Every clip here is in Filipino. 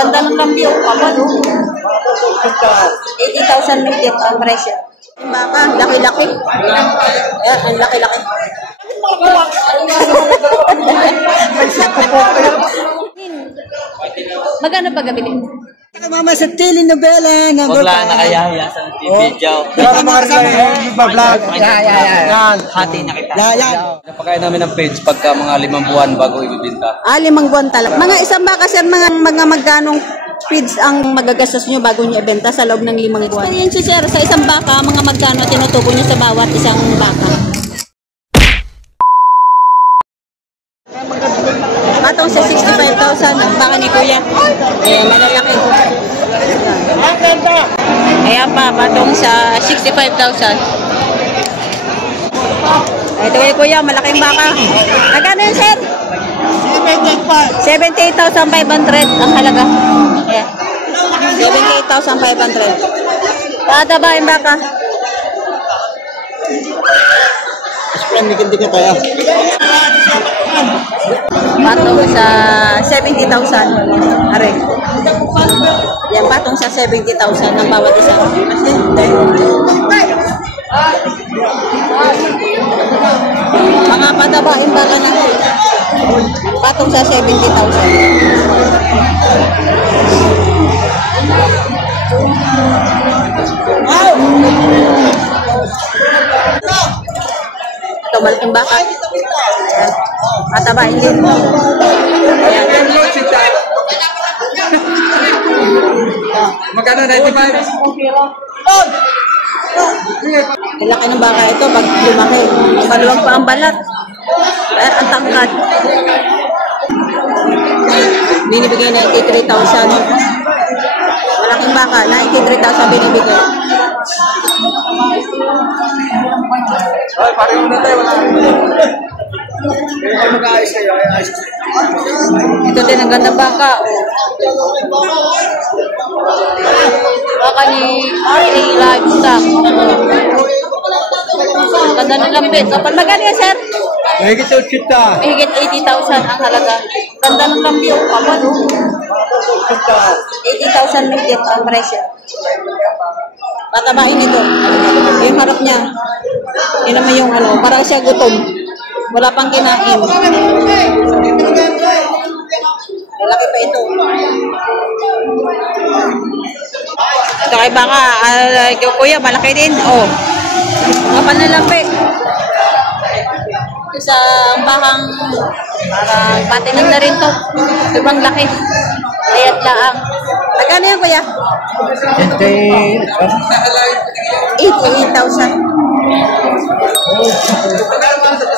Ganda ng lambyo. Kapal, oh. 80,000 medium ang presyo. Baka, laki-laki. Ayan, ang laki-laki. Magkano pa gabili? Mama sa telenovela na huwag lang nakayaya sa video. Para mga vlog. Yan. Hati na kita. Napakain namin ng page pagka mga 5 buwan bago ibibenta. 5 buwan talaga. Mga isang baka sir, mga magkanong feeds ang magagastos nyo bago nyo ibenta sa loob ng 5 buwan? Experience sir, sa isang baka, mga magkano tinutubo nyo sa bawat isang baka? Patong sa 65,000 ang baka ni Kuya. Ayan, malalaki. Ayan pa, patong sa 65,000. Ito kay Kuya, malaking baka. Magkano yun, sir? 78,500 ang halaga. Ayan. 78,500. Pataba yung baka. Patong sa 70,000. Are. Yan, patong sa 70,000 ng bawat isa. Mga patabain baka na. Patong sa 70,000. Ito, malaking baka. Matabain din. Ayan. Magkano 95? Laki ng baka ito pag lumaki. Maluwag pa ang balat. Ang tangkad. Binibigay 93,000. Malaking baka, 93,000 binibigay. Ay, pareho na tayo. Wala. Ito din ang ganda baka. Baka ni Livestock. Ganda ng lambit. Kapag magkano yan, sir? Mahigit 80,000 ang halaga. Ganda ng lambit. Kapag 80,000 medium ang presyo. Patabain ito. Yung harap niya. Yun naman yung ano. Parang siya gutom. Wala pang kinain. Malaki pa ito. Ito kay baka, Kuya, malaki din. Oh. Kapal na lampi. Isang bakang parang patinan na rin to. Sobrang laki. Ayat laang. Magkano yan, Kuya? 88,000.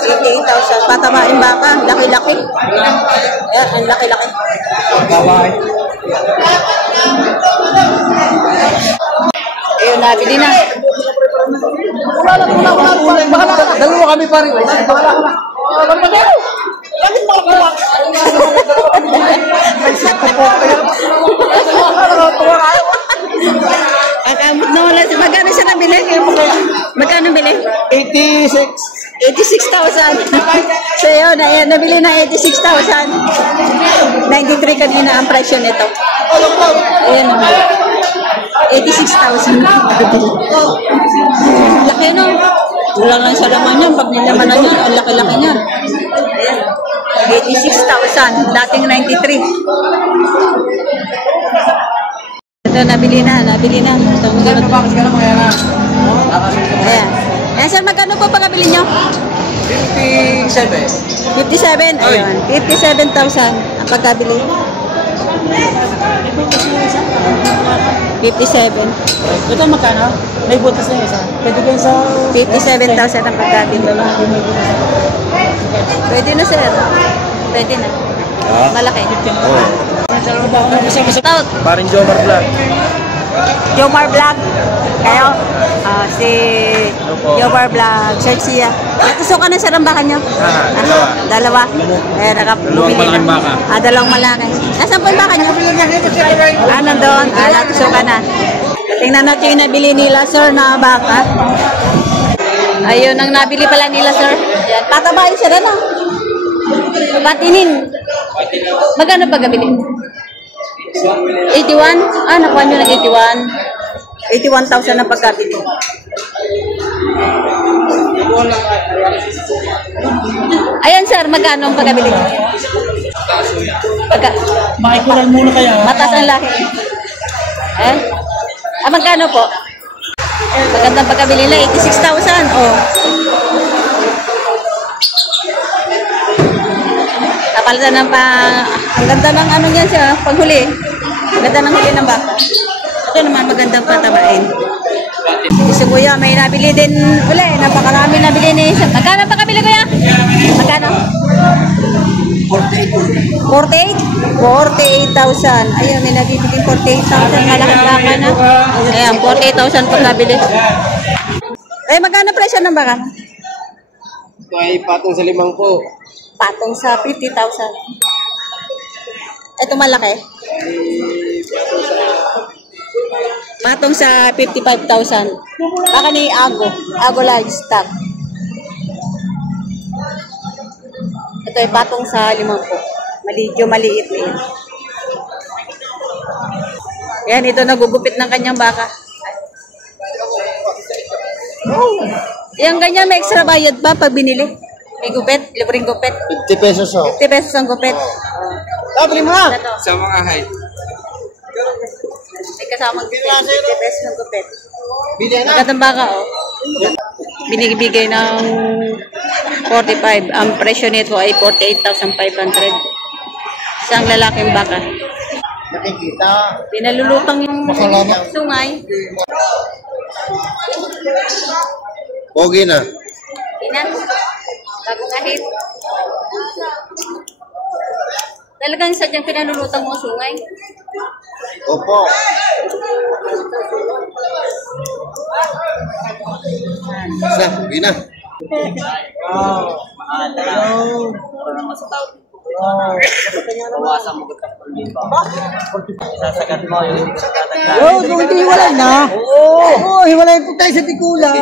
88,000. Patabain baka. Laki-laki. Ayan, ang laki-laki. Ayun, nabili na. Dalawa kami pare. Magkano siya nabili? Magkano bili? 86,000. So yun, nabili na 86,000. 93 kanina ang presyo nito. Ayan o. 86,000. Laki no? Wala lang sa laman yan. Pag nilaman na yan, ang laki-laki niyan. Ayan. 86,000. Dating 93. Ito, nabili na. Ito, magkano pa? Ayan. Ayan, sir, magkano po pagkabili nyo? 57. 57? Ayun. 57,000 ang pagkabili. 57. Ito magkano? May butas na isa. Pwede kayo sa 57,000 ang pagkabili. Pwede na, sir. Pwede na. Malaki. Stout. Paring Jomar Vlog. Jomar Vlog. Kayo? Si Jomar Vlog. Search siya. Natusukan na sa rambakan nyo? Dalawa. Ayan, Dalawang malaking baka. Dalawang malaki. Nasaan po yung baka nyo? Nandun. Natusukan na. Tingnan natin yung nabili nila, sir, na baka. Ayun, ang nabili pala nila, sir. Ayan, patabain siya na. Patinin. Magkano pagkabili? 81? Ah, nakuha nyo ng 81. 81,000 ang pagkabili. Ayan sir, magkano ang pagkabili? Makikulan muna kaya. Matas ang laki. Eh? Ah, magkano po? Magandang pagkabili nila, 86,000. Oh. Napalitan ng ang ganda ng ano niyan siya, paghuli. Ang ganda ng huli ng baka. Ito naman magandang patabain. Si Kuya, may nabili din uli. Napakarami nabili ni Isa. Magkano pa kabili, Kuya? Magkano? 48? 48,000. Ayun, may nabibili 48,000. Malaking baka na. Ayan, 48,000 pa kabili. Eh, magkano presyo ng baka? Ito ay patong sa 5 po. Patong sa 50,000. Ito malaki? Patong sa 55,000. Baka ni Ago Livestock. Ito ay patong sa 5 po. Medyo maliit na yun. Yan, ito nagugupit ng kanyang baka. Yung ganyan, may extra bayad ba pag binili? May gupit? Libreng gupit? 50 pesos oh. 50 pesos ang gupit. Bili mo na. Sa mga height. May kasamang 50 pesos ng gupit. Bili na. Magandang baka, oh. Binibigay ng 45. Ang presyo nito ay 48,500. Isang lalaking baka. Nakikita. Pinalulutang yung sungay. Pogi na. Inan. Bagong kahit. Talagang sadyang pinalulutang mo sungay. Opo. Sa, gina. Oh, kung hindi hiwalay na. Oo, hiwalay po tayo sa tikulan.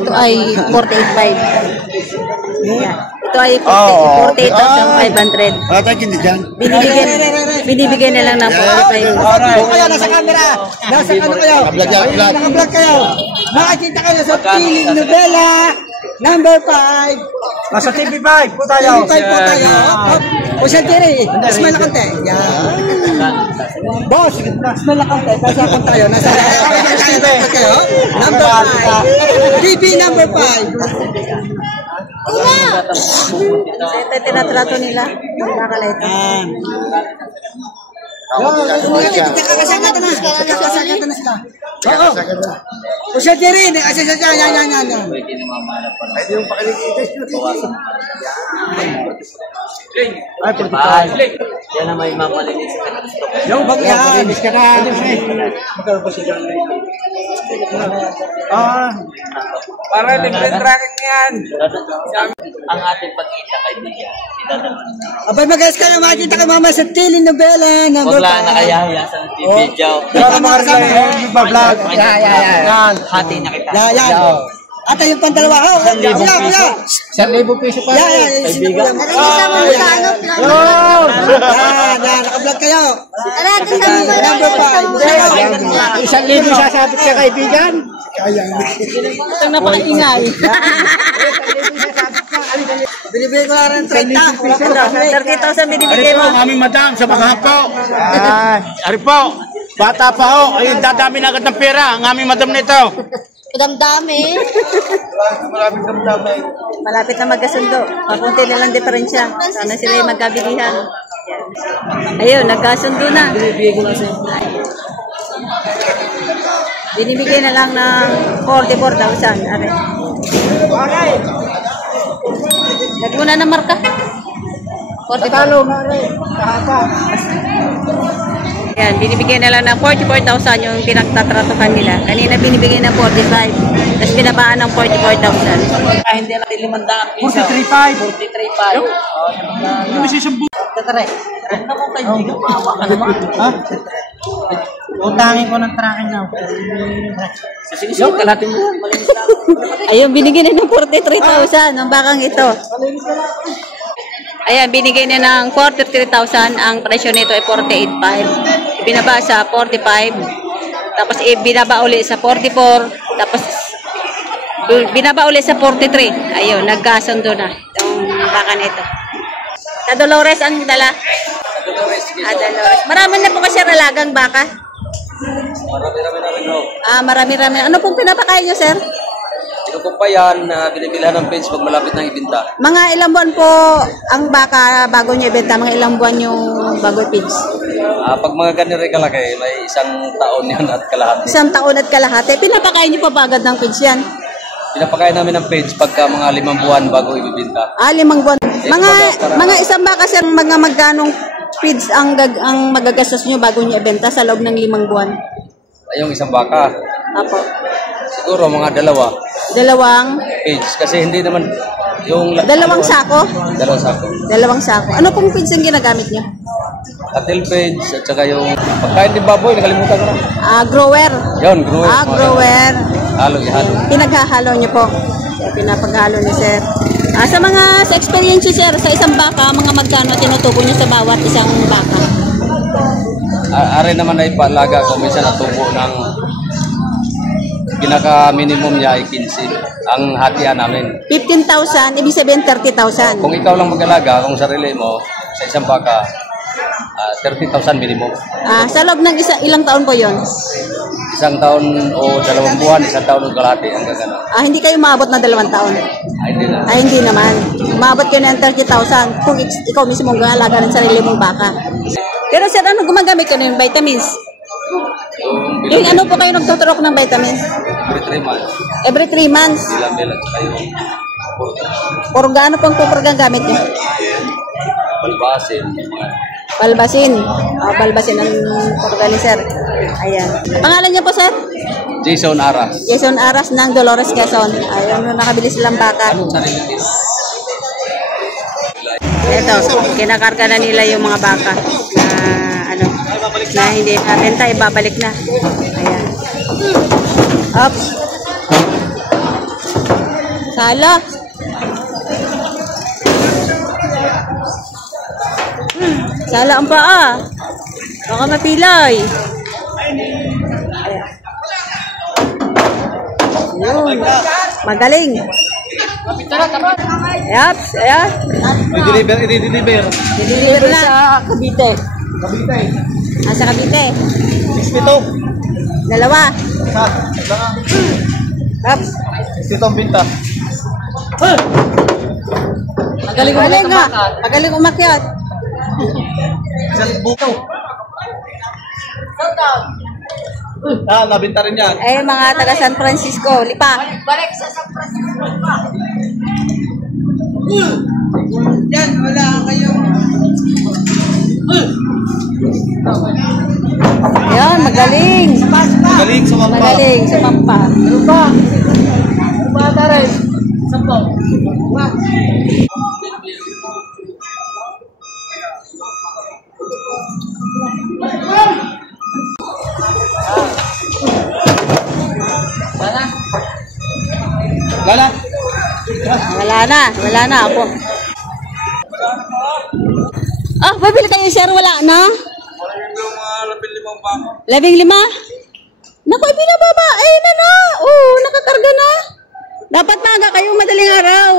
Ito ay 48,500. Ito ay 48,500. Thank you dyan. Binibigyan na lang ng 45. Kung kayo nasa camera, nasa ano kayo? Naka-vlog kayo. Nakakita kayo sa Piling Novela, number 5. Nasa TV5 po tayo. TV5 po tayo. O siya Jerry, smile na konti. Yan. Boss, smile na konti. Kasi ako tayo. Nasa kayo. Number 5. TV number 5. Ito tinatrato nila. Nakakalaito. Kakasagatan na. Kakasagatan na sila. Oo. O siya Jerry, asya siya. Yan. Pwede yung pakiligidis nyo. Yan na may mamalinis. Yung bagyan. Ka na. Para different tracking yan. Ang ating pagkita kaibigan. Abay mag-ayos ka na makikita kay mama sa Piling Novela, number 5. Wag lang nakayahaya sa video. Ito mga kasama. Vlog. Yan. Hati na kita. Yan. At yung pandalawa. Kuya. 1,000 peso pa. Yan. Kaibigan. Yan. Naka-vlog kayo. Number 5. 1,000 sasabit ka kaibigan. Ito napakaingay. Binibigay ko na rin 30. 30,000 binibigay mo. Aming madam sa Bagahapo. Ari po. Bata pa ho. Ayun, dadami na agad ng pera. Ang aming madam nito. Damdami. Malapit na magkasundo. Papunti na lang diferensya. Sana sila yung magkabilihan. Ayun, nagkasundo na. Binibigay na lang ng 44,000. Lagi mo na ng marka. 44. Yan, binibigay na lang ng 44,000 yung pinagtatratukan nila. Kanina binibigay ng 45. Tapos binabaan ng 44,000. Hindi natin 500 piso. 43.5. 43.5. Yung isisang Tatry. Ano kung kaibigan, maawa ka naman. Ha? Utangin ko ng tracking now. Sisigaw ka natin mo. Malinis lang. Ayun, binigyan na ng 43,000 ang bakang ito. Ayan, binigay niya ng 43,000. Ang presyo nito ay 48,500. Binaba sa 45. Tapos binaba uli sa 44. Tapos binaba uli sa 43. Ayun, nagkasundo na itong baka nito. Sa Dolores ang dala. Dolores. Marami na po kasi alagang baka. Marami-rami. Ano pong pinapakain nyo, sir? Ito po pa yan na binibilhan ng page pag malapit ng ibenta. Mga ilang buwan po ang baka bago nyo ibenta? Mga ilang buwan yung bago pigs? Pag mga ganire kalaki, may 1 taon yan at kalahati. 1 taon at kalahati. Pinapakain nyo pa ba agad ng pigs yan? Pinapakain namin ng page pagka mga 5 buwan bago ibibenta. 5 buwan. Mga isang baka sir, mga magkanong feeds ang magagastos nyo bago nyo ibenta sa loob ng 5 buwan? Ay, yung isang baka. Apo. Siguro mga 2. Dalawang Page. Kasi hindi naman yung... Dalawang sako? 2 sako. 2 sako. Ano pong feeds ang ginagamit nyo? Cattle page at saka yung pagkain din baboy, nakalimutan ko na. Grower. Yun, grower. Grower. Ihalo. Pinaghahalo nyo po. Pinapaghalo ni sir. Sa experience sir, sa isang baka, mga magkano tinutubo nyo sa bawat isang baka? Are naman ay palaga kung minsan natubo ng pinaka-minimum niya ay 15 ang hatian namin. 15,000, ibig sabihin 30,000. Kung ikaw lang mag-alaga, kung sarili mo, sa isang baka, 30,000 minimum. Sa loob ng ilang taon po yon? 1 taon o 2 buwan, 1 taon o kalahati hanggang gano'n. Hindi kayo maabot na 2 taon? Hindi na. Hindi naman. Maabot kayo ng 30,000 kung ikaw mismo mag-alaga ng sarili mong baka. Pero sir, ano gumagamit ka na yung vitamins? Yung ano po kayo nagtuturok ng vitamins? Every 3 months. Every 3 months? Bilang kayo. Gaano pang pupurgang gamit niyo? Balbasin. Balbasin ang purga ni sir. Ayan. Pangalan niyo po sir? Jason Aras. Jason Aras ng Dolores, Quezon. Ayun, nakabili silang baka. Ito, kinakarga na nila yung mga baka na hindi nabenta, ibabalik na. Ayan. Up. Sala. Sala ang paa. Baka mapilay. Yun. Magaling. Yaps, ayan. I-deliver na. Sa Cavite. Sa Cavite. 62. 2. Yaps. 62 binta. Magaling nga. Magaling umakyat. Isang buko. Nabinta rin yan. Mga taga San Francisco. Lipa. Balik sa San Francisco. Yan, wala kayong... Ayan, magaling. Magaling sumampa. Magaling, sumampa. Ano ba? Bata rin. Sampo. Wala. Wala na ako. Babili kayo sir, wala na? 15? Naku, binababa. Na. Nakakarga na. Dapat maaga kayo madaling araw.